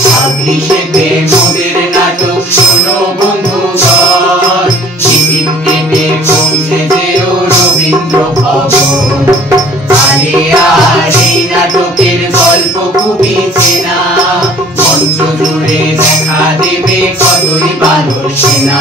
ছাব্বিশেতে মোদের নাটক শোনো বন্ধুগণ, টিকিট কেটে পৌঁছে যেও রবীন্দ্র ভবন। আরে আর এই নাটকের গল্প খুবই চেনা, মঞ্চ জুড়ে দেখা দেবে কতই বানর সেনা।